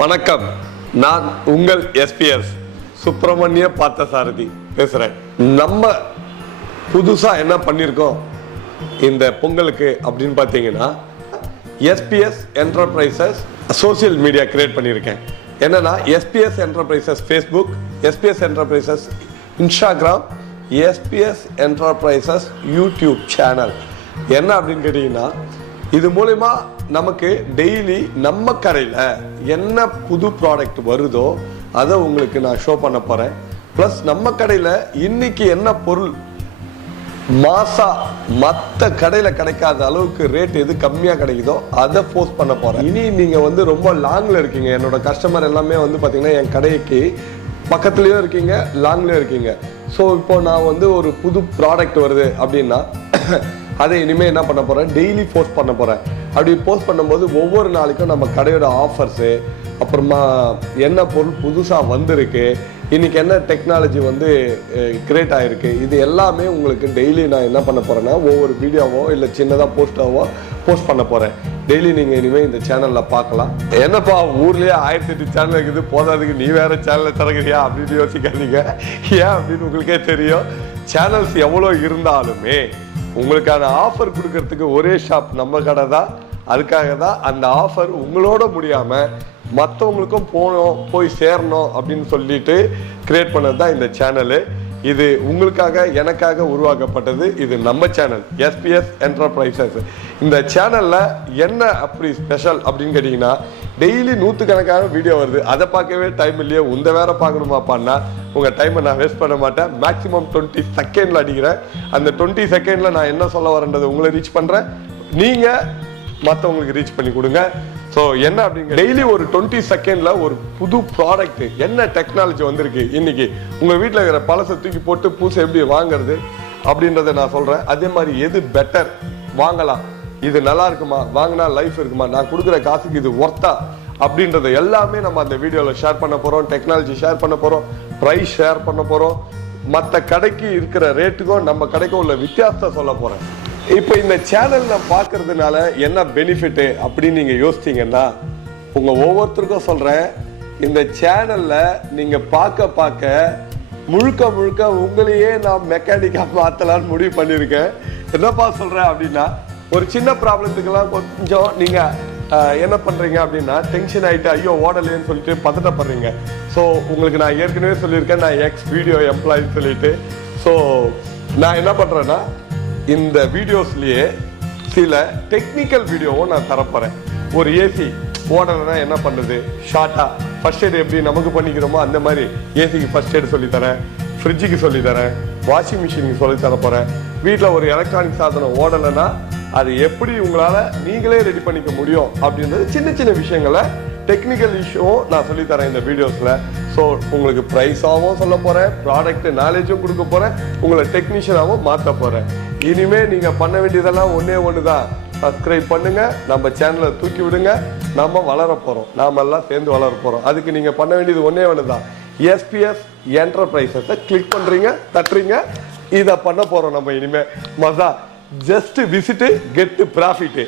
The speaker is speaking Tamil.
வணக்கம், நான் உங்கள் SPS சுப்பிரமணிய பார்த்தசாரதி பேசுறேன். நம்ம புதுசா என்ன பண்ணிருக்கோம் இந்த பொங்கலுக்கு அப்படின்னு பார்த்தீங்கன்னா, SPS enterprises social media create பண்ணியிருக்கேன். என்னன்னா SPS enterprises Facebook, SPS enterprises Instagram, SPS enterprises YouTube channel. என்ன அப்படின்னு கேட்டீங்கன்னா, இது மூலமா நமக்கு டெய்லி நம்ம கடையில் என்ன புது ப்ராடக்ட் வருதோ அதை உங்களுக்கு நான் ஷோ பண்ண போறேன். பிளஸ் நம்ம கடையில் இன்னைக்கு என்ன பொருள் மாசா மற்ற கடையில் கிடைக்காத அளவுக்கு ரேட் எது கம்மியாக கிடைக்குதோ அதை போஸ்ட் பண்ண போறேன். இனி நீங்க ரொம்ப லாங்ல இருக்கீங்க, என்னோட கஸ்டமர் எல்லாமே பார்த்தீங்கன்னா என் கடைக்கு பக்கத்துலயும் இருக்கீங்க, லாங்லயும் இருக்கீங்க. ஸோ இப்போ நான் ஒரு புது ப்ராடக்ட் வருது அப்படின்னா அதை இனிமேல் என்ன பண்ண போறேன், டெய்லி போஸ்ட் பண்ண போறேன். அப்படி போஸ்ட் பண்ணும்போது ஒவ்வொரு நாளைக்கும் நம்ம கடையோட ஆஃபர்ஸு, அப்புறமா என்ன பொருள் புதுசாக வந்திருக்கு, இன்னைக்கு என்ன டெக்னாலஜி கிரியேட் ஆகிருக்கு, இது எல்லாமே உங்களுக்கு டெய்லி நான் என்ன பண்ண போறேன்னா ஒவ்வொரு வீடியோவோ இல்லை சின்னதாக போஸ்டாவோ போஸ்ட் பண்ண போறேன். டெய்லி நீங்கள் இனிமேல் இந்த சேனலில் பார்க்கலாம். என்னப்பா ஊர்லேயே 1008 சேனல் இருக்குது, போதாதுக்கு நீ வேற சேனலை திறகுறியா அப்படின்னு யோசிக்காதீங்க. ஏன் அப்படின்னு உங்களுக்கே தெரியும். சேனல்ஸ் எவ்வளோ இருந்தாலுமே உங்களுக்கான ஆஃபர் கொடுக்கறதுக்கு ஒரே ஷாப் நம்ம கடை தான். அதுக்காக தான் அந்த ஆஃபர் உங்களோட முடியாமல் மற்றவங்களுக்கும் போய் சேரணும் அப்படின்னு சொல்லிட்டு கிரியேட் பண்ணது தான் இந்த சேனலு. இது உங்களுக்காக எனக்காக உருவாக்கப்பட்டது. இது நம்ம சேனல் SPS என்டர்பிரைசஸ். இந்த சேனல்ல என்ன அப்படி ஸ்பெஷல் அப்படின்னு கேட்டீங்கன்னா, டெய்லி 100கணக்கான வீடியோ வருது. அதை பார்க்கவே டைம் இல்லையே, உந்த வேற பார்க்கணுமாப்பான்னா உங்க டைமை நான் வேஸ்ட் பண்ண மாட்டேன். மேக்ஸிமம் 20 செகண்ட்ல அடிக்கிறேன். அந்த 20 செகண்ட்ல நான் என்ன சொல்ல வரேன்றது உங்களை ரீச் பண்றேன், நீங்க மற்றவங்களுக்கு ரீச் பண்ணி கொடுங்க. ஸோ என்ன அப்படிங்க, டெய்லி ஒரு 20 செகண்ட்ல ஒரு புது ப்ராடக்ட் என்ன டெக்னாலஜி வந்திருக்கு, இன்னைக்கு உங்க வீட்டில் இருக்கிற பழசை தூக்கி போட்டு புதுசை எப்படி வாங்குறது அப்படின்றத நான் சொல்றேன். அதே மாதிரி எது பெட்டர் வாங்கலாம், இது நல்லா இருக்குமா, வாங்கினா லைஃப் இருக்குமா, நான் கொடுக்குற காசுக்கு இது ஒர்த்தா அப்படின்றத எல்லாமே நம்ம அந்த வீடியோவில் ஷேர் பண்ண போறோம். டெக்னாலஜி ஷேர் பண்ண போறோம், ப்ரைஸ் ஷேர் பண்ண போறோம், மற்ற கடைக்கு இருக்கிற ரேட்டுக்கும் நம்ம கடைக்கும் உள்ள வித்தியாசத்தை சொல்ல போறேன். இப்போ இந்த சேனல்ல பார்க்கறதுனால என்ன பெனிஃபிட் அப்படின்னு நீங்க யோசிச்சீங்கன்னா, உங்க ஒவ்வொருத்தருக்கும் சொல்றேன், இந்த சேனல்ல நீங்க பார்க்க முழுக்க முழுக்க உங்களையே நான் மெக்கானிக்கா மாத்தலான்னு முடிவு பண்ணியிருக்கேன். என்னப்பா சொல்றேன் அப்படின்னா, ஒரு சின்ன ப்ராப்ளத்துக்கெல்லாம் கொஞ்சம் நீங்க என்ன பண்றீங்க அப்படின்னா டென்ஷன் ஆயிட்டு ஐயோ ஓடலேன்னு சொல்லிட்டு பதட்டப்படுறீங்க. ஸோ உங்களுக்கு நான் ஏற்கனவே சொல்லியிருக்கேன், நான் எக்ஸ் வீடியோ எம்ப்ளாயின்னு சொல்லிட்டு. ஸோ நான் என்ன பண்றேன்னா, இந்த வீடியோஸ்லயே சில டெக்னிக்கல் வீடியோவும் நான் தரப்போறேன். ஒரு ஏசி ஓடலைன்னா என்ன பண்றது, ஷார்ட்டா ஃபர்ஸ்ட் எய்ட் எப்படி நமக்கு பண்ணிக்கிறோமோ அந்த மாதிரி ஏசிக்கு ஃபர்ஸ்ட் எய்ட் சொல்லி தரேன், ஃப்ரிட்ஜுக்கு சொல்லி தரேன், வாஷிங் மிஷினுக்கு சொல்லி தர போறேன். வீட்டில் ஒரு எலக்ட்ரானிக் சாதனம் ஓடலைன்னா அது எப்படி உங்களால நீங்களே ரெடி பண்ணிக்க முடியும் அப்படின்றது சின்ன சின்ன விஷயங்களை டெக்னிக்கல் இஷ்யூவும் நான் சொல்லி தரேன் இந்த வீடியோஸ்ல. ஸோ உங்களுக்கு ப்ரைஸாகவும் சொல்ல போறேன், ப்ராடக்ட் நாலேஜும் கொடுக்க போறேன், உங்களை டெக்னீஷியனாகவும் மாற்ற போறேன். இனிமே நீங்க பண்ண வேண்டியதெல்லாம் ஒண்ணு தான், சப்ஸ்கிரைப் பண்ணுங்க, நம்ம சேனலை தூக்கி விடுங்க, நம்ம வளர போறோம், நாம எல்லாம் சேர்ந்து வளர போறோம். அதுக்கு நீங்க பண்ண வேண்டியது ஒண்ணு தான், SPS என்டர்பிரைசஸை கிளிக் பண்றீங்க, தட்டுறீங்க. இதை பண்ண போறோம் நம்ம இனிமே. மசா ஜஸ்ட் விசிட் கெட் ப்ராஃபிட்.